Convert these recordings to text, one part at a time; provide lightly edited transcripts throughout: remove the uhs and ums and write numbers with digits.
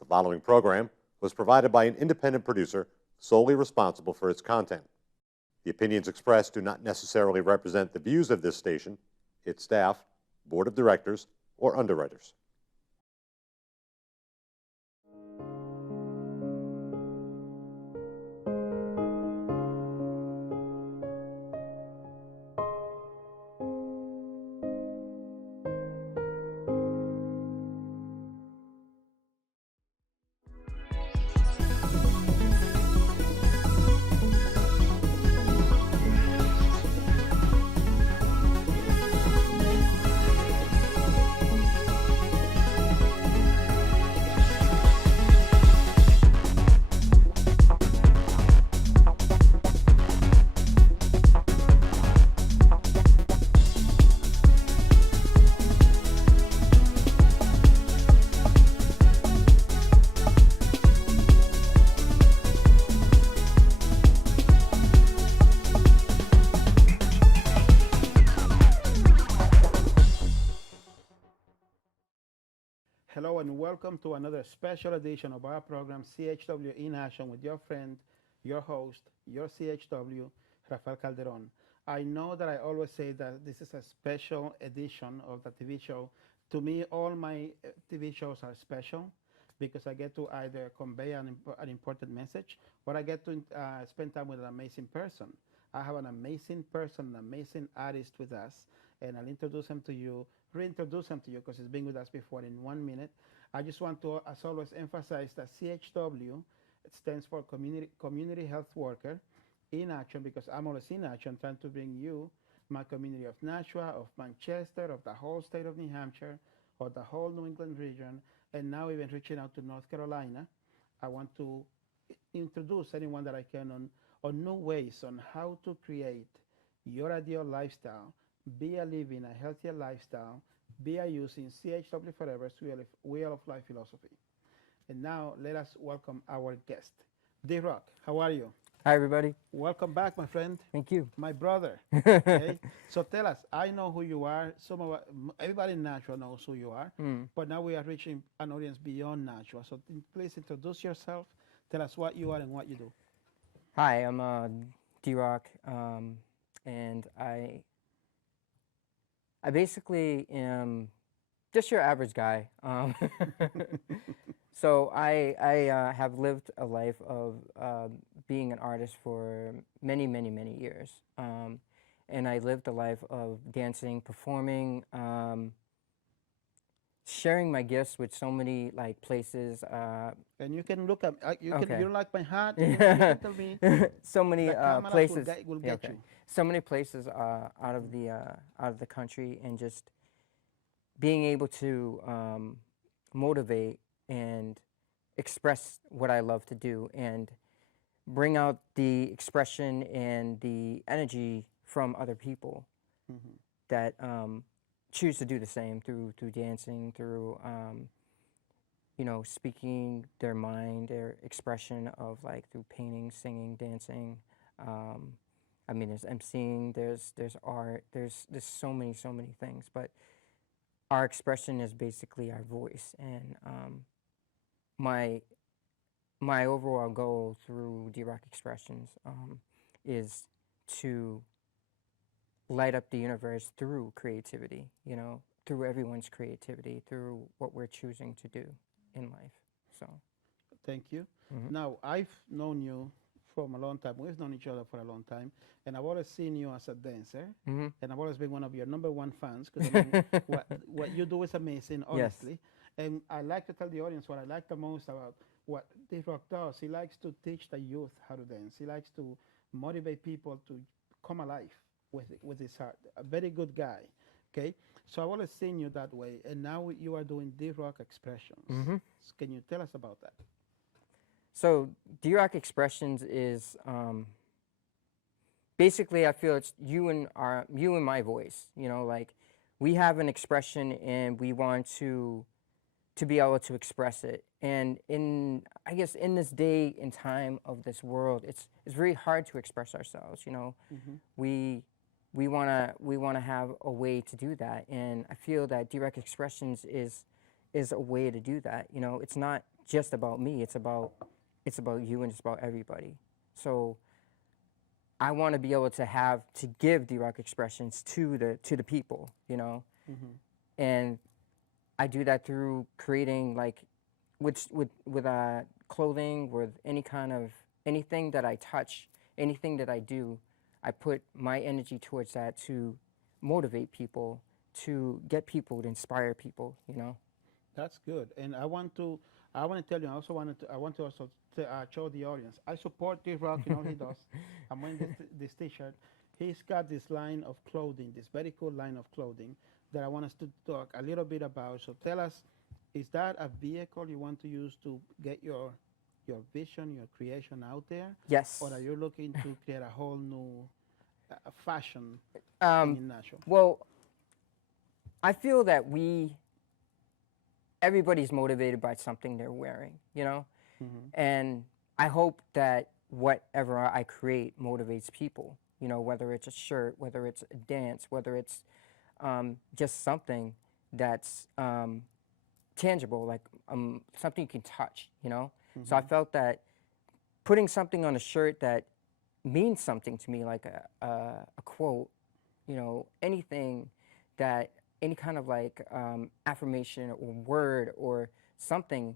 The following program was provided by an independent producer solely responsible for its content. The opinions expressed do not necessarily represent the views of this station, its staff, board of directors, or underwriters. Hello and welcome to another special edition of our program CHW in Action with your friend, your host, your CHW, Rafael Calderon. I know that I always say that this is a special edition of the TV show. To me, all my TV shows are special because I get to either convey an important message or I get to spend time with an amazing person. I have an amazing person, an amazing artist with us, and I'll introduce him to you, reintroduce him to you because he's been with us before in 1 minute. I just want to, as always, emphasize that CHW it stands for Community Health Worker in Action, because I'm always in action trying to bring you my community of Nashua, of Manchester, of the whole state of New Hampshire, of the whole New England region, and now even reaching out to North Carolina. I want to introduce anyone that I can on new ways on how to create your ideal lifestyle, be a living a healthier lifestyle, be a using CHW Forever's Wheel of Life philosophy. And now let us welcome our guest. D Rok, how are you? Hi, everybody. Welcome back, my friend. Thank you. My brother. Okay? So tell us, I know who you are. Everybody in Nashua knows who you are, but now we are reaching an audience beyond Nashua. So please introduce yourself. Tell us what you are and what you do. Hi, I'm D Rok, and I basically am just your average guy. So I have lived a life of being an artist for many, many, many years. And I lived a life of dancing, performing, sharing my gifts with so many places. And you can look at you like my hat. You can tell me. So many places will get you. So many places out of the country, and just being able to motivate and express what I love to do, and bring out the expression and the energy from other people that choose to do the same through dancing, through speaking their mind, their expression of through painting, singing, dancing. I mean, there's emceeing, there's art, there's so many things, but our expression is basically our voice. And my overall goal through DRok Expressions is to light up the universe through creativity, through everyone's creativity, through what we're choosing to do in life. So, thank you. Now, I've known you from a long time. We've known each other for a long time, and I've always seen you as a dancer, and I've always been one of your #1 fans, because what you do is amazing, honestly. Yes. And I like to tell the audience what I like the most about what D Rok does. He likes to teach the youth how to dance. He likes to motivate people to come alive with his heart. A very good guy. Okay, so I've always seen you that way, and now you are doing DRok Expressions. So can you tell us about that? So DRok Expressions is basically, I feel it's you and my voice. We have an expression, and we want to be able to express it. And I guess in this day and time of this world, it's very hard to express ourselves. We wanna have a way to do that, and I feel that DRok Expressions is a way to do that. It's not just about me. It's about you, and it's about everybody. So I want to be able to give DRok Expressions to the people, you know, and I do that through creating, like, with clothing, with anything that I touch, anything that I do. I put my energy towards that to motivate people, to get people, to inspire people, you know. That's good. And I want to tell you, I want to also show the audience. I support D Rok in all he does. I'm wearing this T-shirt. He's got this line of clothing, this very cool line of clothing that I want us to talk a little bit about. So tell us, is that a vehicle you want to use to get your vision, your creation out there? Yes. Or are you looking to create a whole new fashion Um, thing in Nashville? well, I feel that everybody's motivated by something they're wearing, you know? And I hope that whatever I create motivates people, you know, whether it's a shirt, whether it's a dance, whether it's just something that's tangible, like something you can touch, you know? So I felt that putting something on a shirt that means something to me, like a quote, you know, anything that, any kind of like affirmation or word or something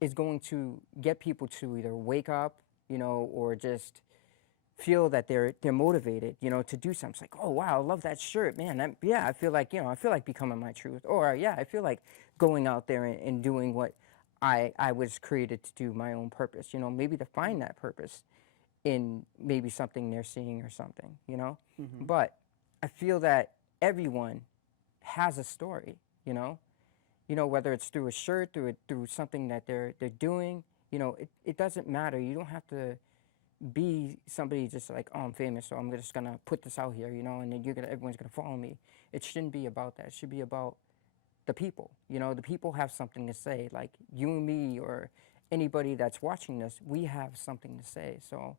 is going to get people to either wake up, you know, or just feel that they're motivated, you know, to do something. It's like, oh wow, I love that shirt, man. Yeah, I feel like, you know, I feel like becoming my truth, or yeah, I feel like going out there and doing what I was created to do, my own purpose. You know, maybe to find that purpose in maybe something they're seeing or something, you know. But I feel that everyone has a story, you know. You know, whether it's through a shirt, through something that they're doing, you know, it doesn't matter. You don't have to be somebody just like, oh, I'm famous, so I'm just gonna put this out here, you know, and then everyone's gonna follow me. It shouldn't be about that. It should be about the people. You know, the people have something to say. Like you and me, or anybody that's watching this, we have something to say. So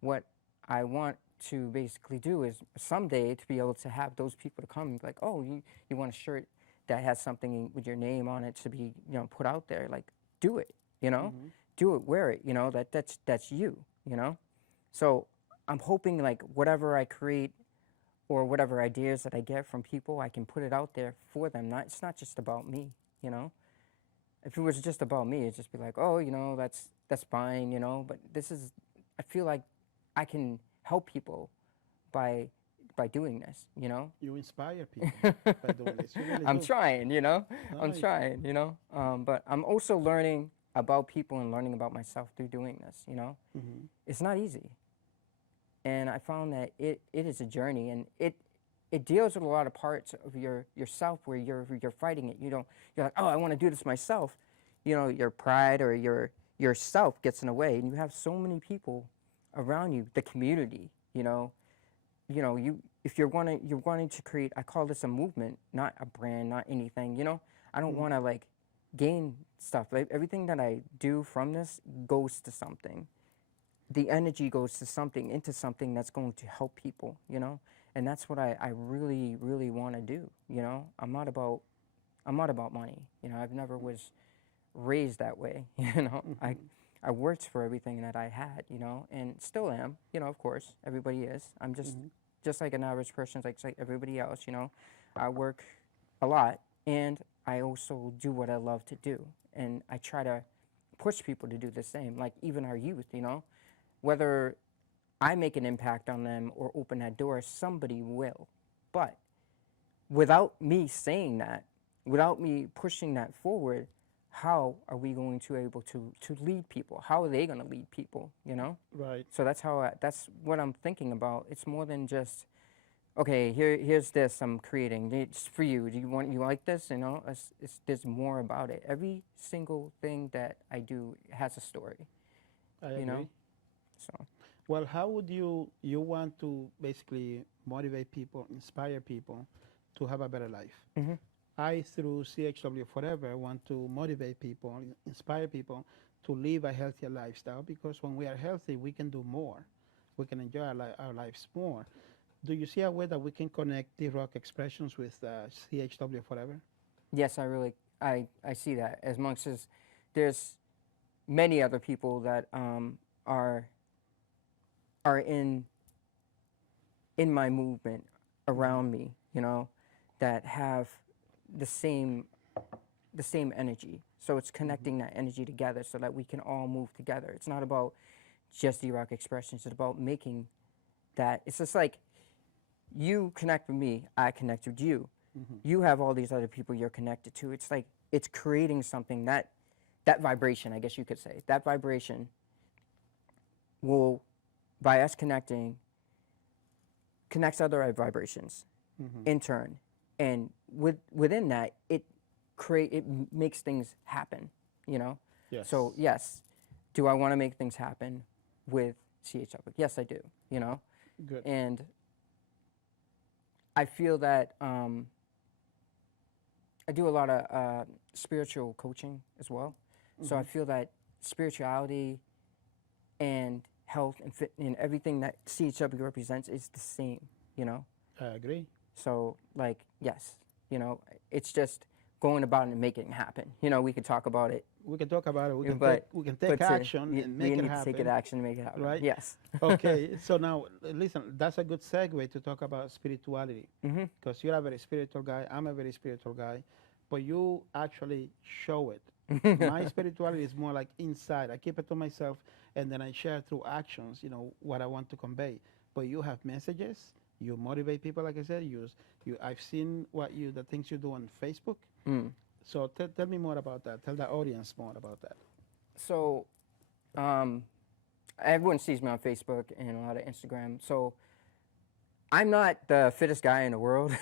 what I want to basically do is someday to be able to have those people to come and be like, oh, you want a shirt that has something with your name on it to be, you know, put out there. Like, do it, you know, do it, wear it, you know, that's you, you know. So I'm hoping like whatever I create or whatever ideas that I get from people, I can put it out there for them. It's not just about me, you know. If it was just about me, it'd just be like, oh, you know, that's fine, you know. But I feel like I can help people by doing this, you know. You inspire people by doing this. You really I'm do. trying, you know. I'm Nice. trying, you know. But I'm also learning about people and learning about myself through doing this, you know. It's not easy. And I found that it is a journey, and it deals with a lot of parts of yourself where you're fighting it. You know, you're like, oh, I want to do this myself. You know, your pride or yourself gets in the way, and you have so many people around you, the community, you know, if you're wanting to create, I call this a movement, not a brand, not anything, you know. I don't want to like gain stuff. Like everything that I do from this goes to something. The energy goes to something, into something that's going to help people, you know. And that's what I really, really want to do, you know. I'm not about money, you know. I've never was raised that way, you know. I worked for everything that I had, you know, and still am, you know. Of course, everybody is. I'm just like an average person, like everybody else, you know. I work a lot, and I also do what I love to do, and I try to push people to do the same. Like even our youth, you know, whether I make an impact on them or open that door, somebody will. But without me saying that, without me pushing that forward, how are we going to able to lead people? How are they going to lead people, you know? Right. So that's that's what I'm thinking about. It's more than just, okay, here's this I'm creating. It's for you. Do you like this? You know, there's more about it. Every single thing that I do has a story, I you agree. know? So, Well, how would you want to basically motivate people, inspire people to have a better life? I, through CHW Forever, want to motivate people, inspire people to live a healthier lifestyle, because when we are healthy, we can do more. We can enjoy our lives more. Do you see a way that we can connect DRok Expressions with CHW Forever? yes, I see that. As much as there's many other people that are in my movement around me, you know, that have the same energy. So it's connecting that energy together so that we can all move together. It's not about just D-Rok Expressions. It's about making that. It's just like you connect with me, I connect with you. You have all these other people you're connected to. It's like it's creating something that vibration, I guess you could say. That vibration will, by us connecting, connects other vibrations in turn. And within that, it makes things happen, you know? Yes. So yes, do I want to make things happen with CHW? Yes, I do, you know? Good. And I feel that I do a lot of spiritual coaching as well. So I feel that spirituality and health and fit and everything that CHW represents is the same, you know? I agree. So, like, yes, you know, it's just going about it and making it happen. You know, we could talk about it. We can talk about it. We can but take action and make we it need happen. to take action and make it happen. Right? Yes. Okay. So now, listen, that's a good segue to talk about spirituality. Because you're a very spiritual guy. I'm a very spiritual guy. But you actually show it. My spirituality is more like inside. I keep it to myself, and then I share through actions, you know, what I want to convey. But you have messages. You motivate people, like I said. I've seen the things you do on Facebook. So tell me more about that. Tell the audience more about that. So, everyone sees me on Facebook and a lot of Instagram. So, I'm not the fittest guy in the world,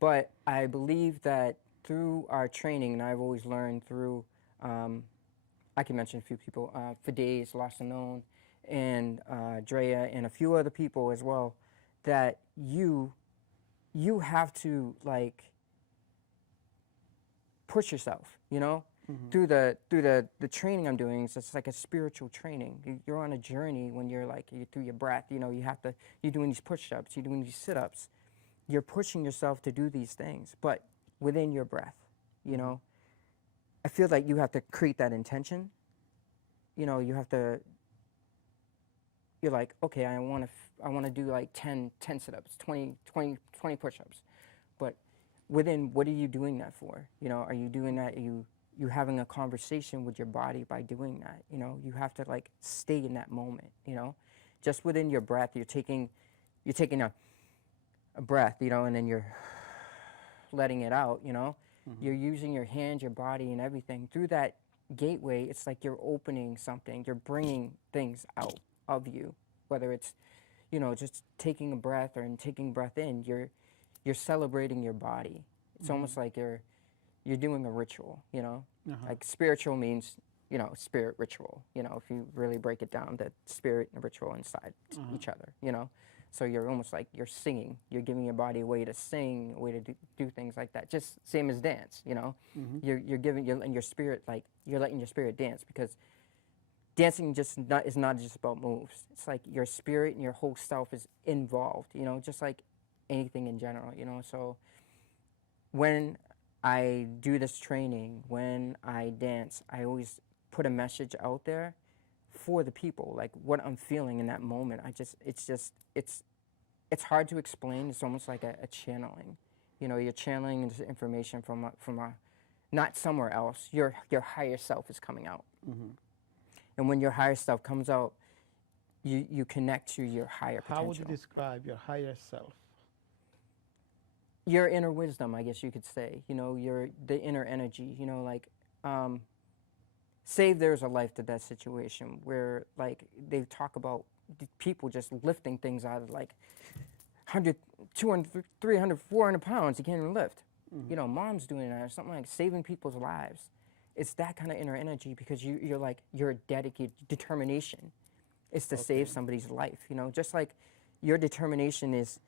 but I believe that through our training, and I've always learned through, I can mention a few people, Fides, Lost and Known, and Drea, and a few other people as well, that you have to, like, push yourself, you know? Through the training I'm doing, it's just like a spiritual training. You're on a journey when you're through your breath, you know, you're doing these push-ups, you're doing these sit-ups. You're pushing yourself to do these things, but within your breath, you know? I feel like you have to create that intention. You know, you're like, okay, I want to do like 10 sit-ups, 20 push-ups. But within, what are you doing that for? You know, are you doing that? Are you having a conversation with your body by doing that? You know, you have to, like, stay in that moment, you know? Just within your breath, you're taking a breath, you know, and then you're letting it out, you know? You're using your hands, your body, and everything. Through that gateway, it's like you're opening something. You're bringing things out of you, whether it's, you know, just taking a breath or taking breath in. You're celebrating your body. It's almost like you're doing a ritual, you know? Like, spiritual means, you know, spirit ritual, you know, if you really break it down, that spirit and ritual inside each other, you know? So you're almost like you're singing. You're giving your body a way to sing, a way to do things like that. Just same as dance, you know? You're letting your spirit, like, you're letting your spirit dance, because dancing is not just about moves. It's like your spirit and your whole self is involved, you know, just like anything in general, you know? So when I do this training, when I dance, I always put a message out there for the people, like what I'm feeling in that moment. It's hard to explain. It's almost like a channeling. You know, you're channeling this information from a not somewhere else. Your higher self is coming out. And when your higher self comes out, you connect to your higher potential. How would you describe your higher self? Your inner wisdom, I guess you could say. You know, the inner energy. You know, like, say there's a life to death situation where, like, they talk about people just lifting things out of, like, 100, 200, 300, 400 pounds you can't even lift. You know, mom's doing that, or something, like saving people's lives. It's that kind of inner energy, because you're dedicated. Determination is to save somebody's life, you know, just like your determination is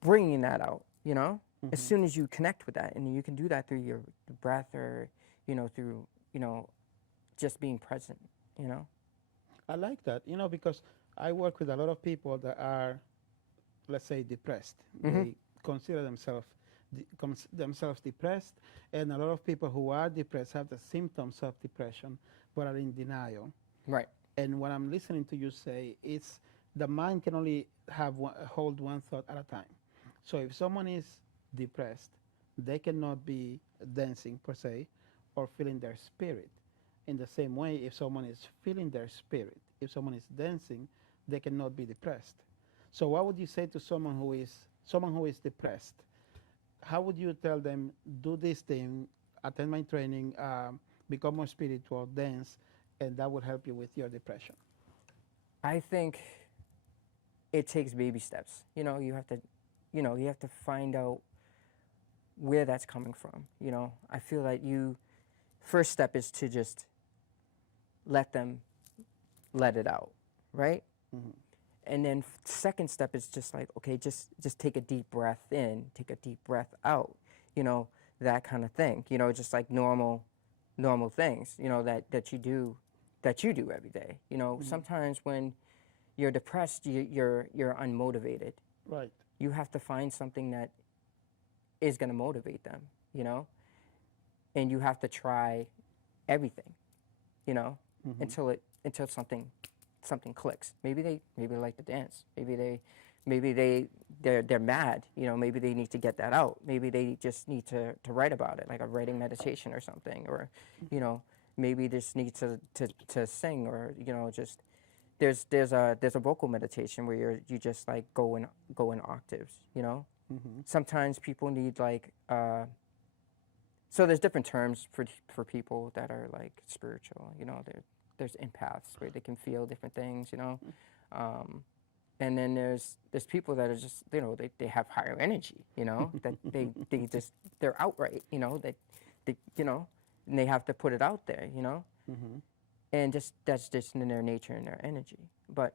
bringing that out, you know, as soon as you connect with that. And you can do that through your breath, or, you know, through, you know, just being present, you know. I like that, you know, because I work with a lot of people that are, let's say, depressed. They consider themselves themselves depressed, and a lot of people who are depressed have the symptoms of depression but are in denial. Right. And what I'm listening to you say, it's the mind can only hold one thought at a time. So if someone is depressed, they cannot be dancing per se or feeling their spirit. In the same way, if someone is feeling their spirit, if someone is dancing, they cannot be depressed. So what would you say to someone who is depressed? How would you tell them, do this thing, attend my training, become more spiritual, dance, and that would help you with your depression? I think it takes baby steps. You have to, you have to find out where that's coming from. I feel like first step is to just let it out, right? Mm-hmm. And then second step is just like, okay, just take a deep breath in, take a deep breath out, that kind of thing. Just like normal things, that you do every day. Sometimes when you're depressed, you're unmotivated. Right. You have to find something that is going to motivate them, and you have to try everything, Mm-hmm. until something clicks. Maybe they like to dance. Maybe they're mad. Maybe they need to get that out. Maybe they just need to write about it, like a writing meditation or something. Or, maybe they just need to sing, or just there's a vocal meditation where you just like go in octaves. Mm-hmm. Sometimes people need like so there's different terms for people that are like spiritual. There's empaths where they can feel different things. And then there's people that are just they have higher energy. That they're outright. That they and they have to put it out there. Mm-hmm. And that's just in their nature and their energy. But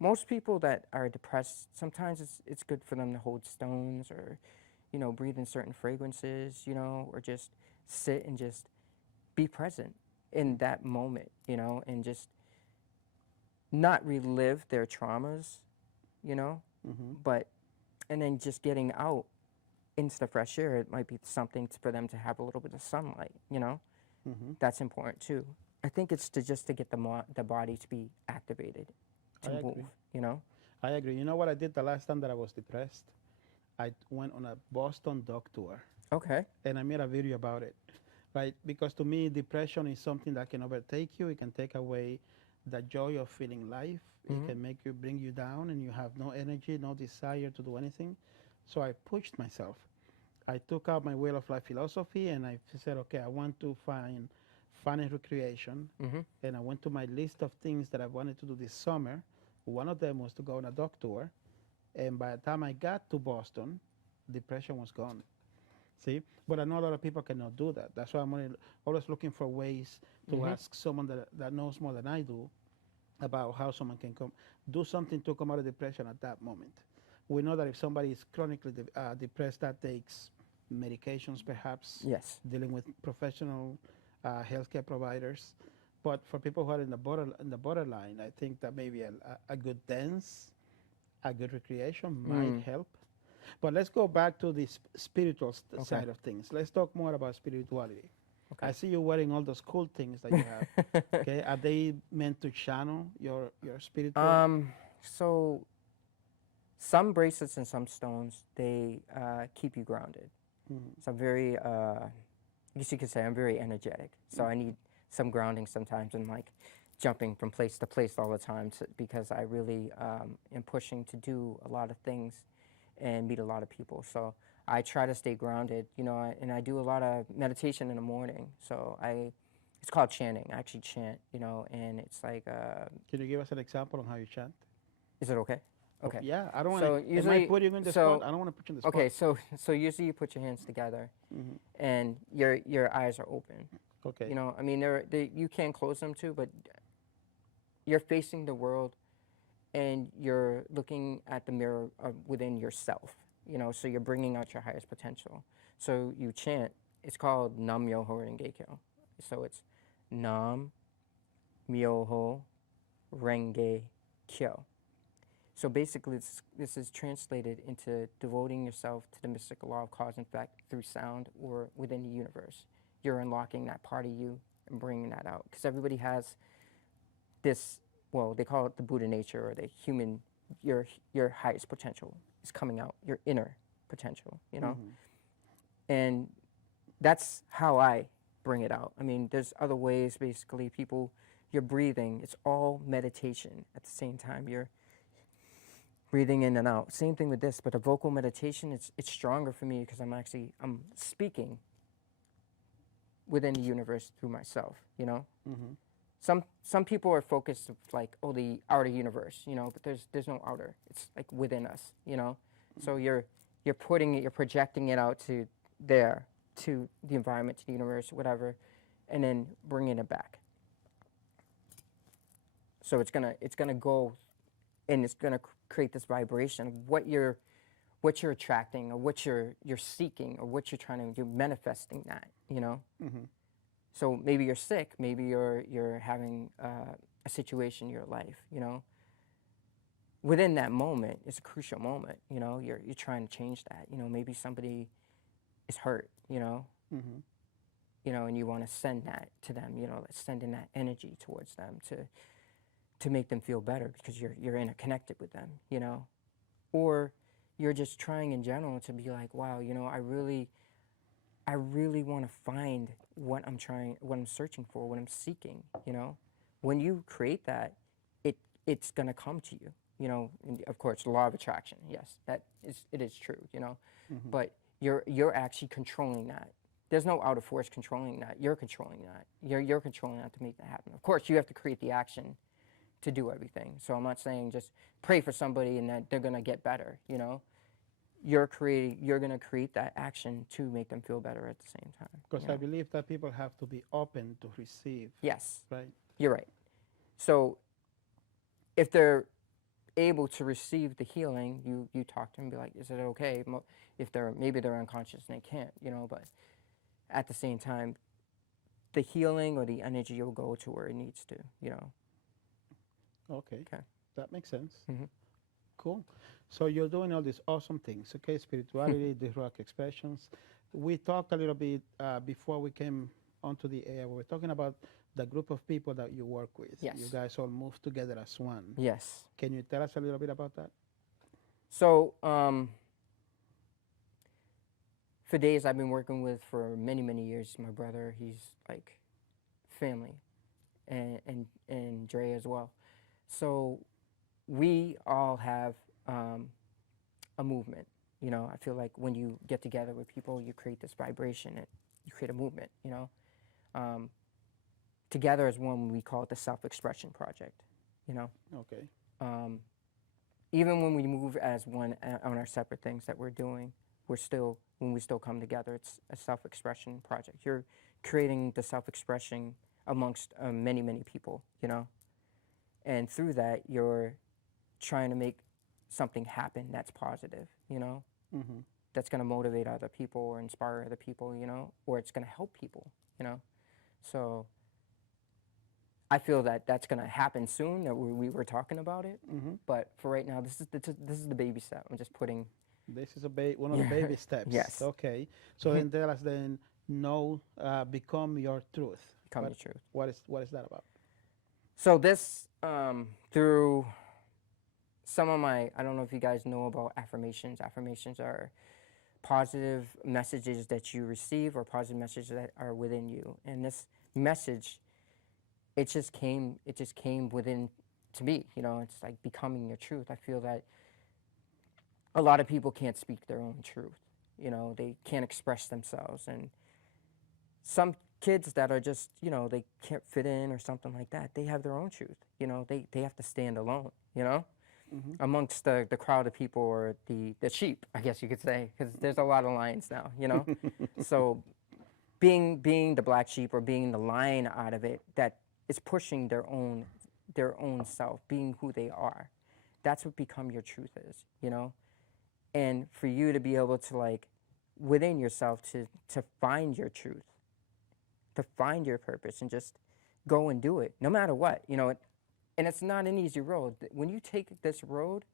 most people that are depressed, sometimes it's good for them to hold stones, or breathe in certain fragrances, or just sit and just be present in that moment, and just not relive their traumas, Mm-hmm. but and then just getting out into the fresh air. It might be something for them to have a little bit of sunlight, Mm-hmm. That's important too. I think it's just to get the body to be activated, to I move, agree. I agree. You know what I did the last time that I was depressed? I went on a Boston dog tour, Okay. and I made a video about it, right? Because to me, depression is something that can overtake you. It can take away the joy of feeling life. It can bring you down, and you have no energy, no desire to do anything. So I pushed myself. I took out my Wheel of Life philosophy, and I said, okay, I want to find fun and recreation. Mm-hmm. And I went to my list of things that I wanted to do this summer. One of them was to go on a dog tour. And by the time I got to Boston, depression was gone. See? But I know a lot of people cannot do that. That's why I'm always looking for ways to ask someone that knows more than I do about how someone can do something to come out of depression at that moment. We know that if somebody is chronically depressed, that takes medications, perhaps Yes. dealing with professional healthcare providers. But for people who are in the borderline, I think that maybe a good dance, a good recreation might help. But let's go back to the spiritual side of things. Let's talk more about spirituality. Okay. I see you wearing all those cool things that you have. Okay, are they meant to channel your spiritual? So some bracelets and some stones, they keep you grounded. So I'm very, I guess you could say I'm very energetic. So I need some grounding sometimes, and like jumping from place to place all the time because I really am pushing to do a lot of things and meet a lot of people. So I try to stay grounded, and I do a lot of meditation in the morning. So it's called chanting. I actually chant, and it's like. Can you give us an example on how you chant? Is it okay? Okay. Yeah, I don't want So to. Am I usually- putting you in the so- spot? I don't want to put you in the spot. Okay, so usually you put your hands together, and your eyes are open. Okay. I mean, you can close them too, but you're facing the world, and you're looking at the mirror within yourself. So you're bringing out your highest potential. So you chant. It's called Nam Myoho Renge Kyo. So it's Nam Myoho Renge Kyo. So basically, this is translated into devoting yourself to the mystical law of cause and effect through sound or within the universe. You're unlocking that part of you and bringing that out. Because everybody has this, well, they call it the Buddha nature or the human, your highest potential is coming out, your inner potential, you know? And that's how I bring it out. I mean, there's other ways, basically, you're breathing. It's all meditation at the same time. You're breathing in and out. Same thing with this, but a vocal meditation, it's stronger for me because I'm speaking within the universe through myself, you know? Some people are focused of like, oh, the outer universe, you know, but there's no outer. It's like within us, you know? So you're projecting it out to there, to the environment, to the universe, whatever, and then bringing it back. So it's gonna go, and it's gonna create this vibration of what you're attracting, or what you're seeking, or what you're trying to do, manifesting that, you know. So maybe you're sick, maybe you're having a situation in your life, you know. Within that moment, it's a crucial moment, you know. You're trying to change that, you know. Maybe somebody is hurt, you know. You know, and you want to send that to them, you know, sending that energy towards them to make them feel better because you're interconnected with them, you know. Or you're just trying in general to be like, wow, you know, I really want to find what I'm searching for, what I'm seeking, you know. When you create that, it's going to come to you, you know. And of course, the law of attraction, yes, it is true, you know. But you're actually controlling that. There's no outer force controlling that. You're controlling that. You're controlling that to make that happen. Of course, you have to create the action to do everything. So I'm not saying just pray for somebody and that they're going to get better, you know. You're going to create that action to make them feel better at the same time. Because I believe that people have to be open to receive. Yes. Right. You're right. So if they're able to receive the healing, you talk to them and be like, is it okay? If maybe they're unconscious and they can't, you know, but at the same time, the healing or the energy will go to where it needs to, you know. Okay. Okay. That makes sense. Cool. So you're doing all these awesome things, okay? Spirituality, D Rok Expressions. We talked a little bit before we came onto the air. We were talking about the group of people that you work with. Yes. You guys all move together as one. Yes. Can you tell us a little bit about that? So, for days I've been working with for many, many years, my brother, he's like family, and Dre as well. So we all have a movement, you know. I feel like when you get together with people, you create this vibration, you create a movement, you know. Together as one, we call it the Self-Expression Project, you know. Okay. Even when we move as one on our separate things that we're doing, when we still come together, it's a self-expression project. You're creating the self-expression amongst many, many people, you know. And through that, you're trying to make something happen that's positive, you know, that's going to motivate other people or inspire other people, you know, or it's going to help people, you know. So I feel that that's going to happen soon, that we were talking about it. But for right now, this is the baby step. I'm just putting. This is one of the baby steps. Yes. Okay. So then tell us then, become your truth. Become your truth. What is that about? So this, through some of I don't know if you guys know about affirmations. Affirmations are positive messages that you receive or positive messages that are within you. And this message, it just came within to me, you know. It's like becoming your truth. I feel that a lot of people can't speak their own truth, you know. They can't express themselves. And some kids that are just, you know, they can't fit in or something like that, they have their own truth, you know. They have to stand alone, you know, amongst the crowd of people, or the sheep, I guess you could say, because there's a lot of lions now, you know. So being the black sheep or being the lion out of it, that is pushing their own self, being who they are. That's what become your truth is, you know. And for you to be able to, like, within yourself to find your truth, to find your purpose, and just go and do it no matter what, you know. And it's not an easy road. When you take this road,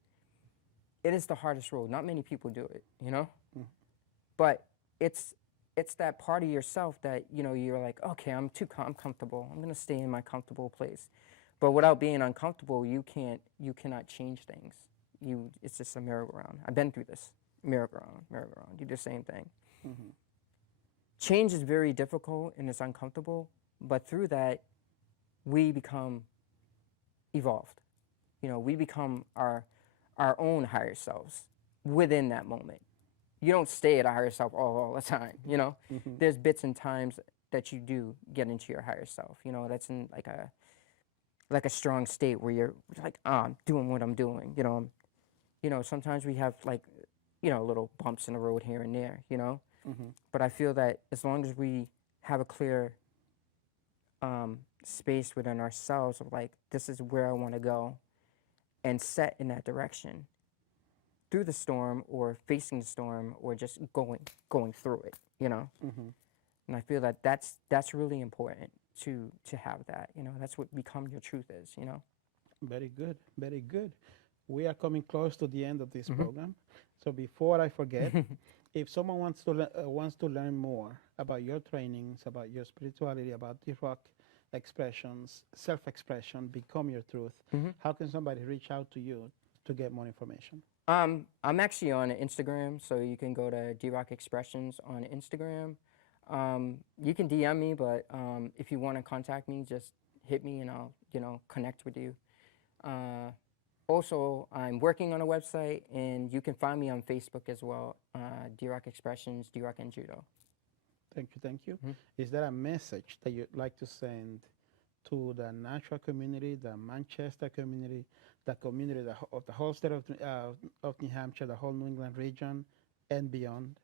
it is the hardest road. Not many people do it, you know? But it's that part of yourself that, you know, you're like, okay, I'm comfortable. I'm going to stay in my comfortable place. But without being uncomfortable, you cannot change things. It's just a merry-go-round. I've been through this. Merry-go-round. You do the same thing. Change is very difficult and it's uncomfortable, but through that, we become evolved. You know, we become our own higher selves within that moment. You don't stay at a higher self all the time, you know? There's bits and times that you do get into your higher self. You know, that's in like a strong state where you're like, I'm doing what I'm doing, you know? Sometimes we have like, you know, little bumps in the road here and there, you know? But I feel that as long as we have a clear space within ourselves of like, this is where I want to go, and set in that direction through the storm or facing the storm or just going through it, you know? And I feel that that's really important to have that, you know? That's what become your truth is, you know? Very good, very good. We are coming close to the end of this program. So before I forget, if someone wants to learn more about your trainings, about your spirituality, about DRok Expressions, self-expression, become your truth, how can somebody reach out to you to get more information? I'm actually on Instagram, so you can go to DRok Expressions on Instagram. You can DM me, but if you want to contact me, just hit me and I'll, you know, connect with you. Also, I'm working on a website, and you can find me on Facebook as well, DRok Expressions, DRok and Judo. Thank you, thank you. Is there a message that you'd like to send to the natural community, the Manchester community, the community of the whole state of New Hampshire, the whole New England region, and beyond?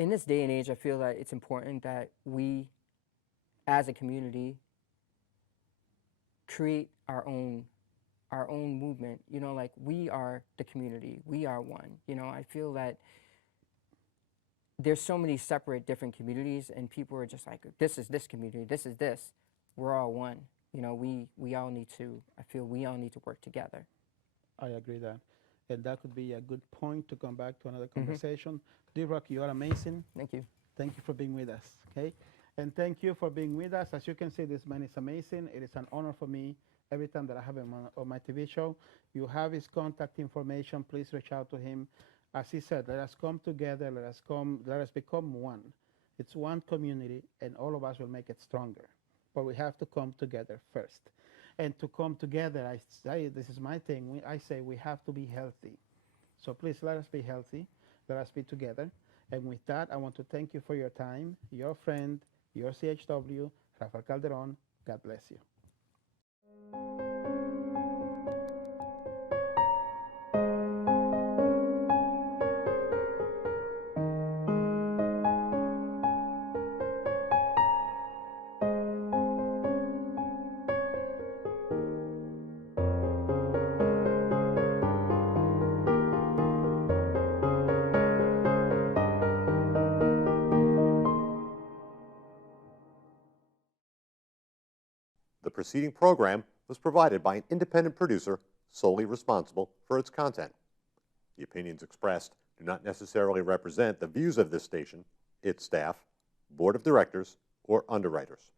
In this day and age, I feel that it's important that we, as a community, create our own movement. You know, like, we are the community. We are one. You know, I feel that there's so many separate different communities, and people are just like, this is this community, this is this. We're all one. You know, we all need to, I feel we all need to work together. I agree that. And that could be a good point to come back to another conversation. D-Rok, you are amazing. Thank you. Thank you for being with us, okay? And thank you for being with us. As you can see, this man is amazing. It is an honor for me every time that I have him on my TV show. You have his contact information. Please reach out to him. As he said, let us come together. Let us become one. It's one community, and all of us will make it stronger. But we have to come together first. And to come together, I say, this is my thing, I say we have to be healthy. So please let us be healthy. Let us be together. And with that, I want to thank you for your time, your friend, your CHW, Rafael Calderon. God bless you. The preceding program was provided by an independent producer solely responsible for its content. The opinions expressed do not necessarily represent the views of this station, its staff, board of directors, or underwriters.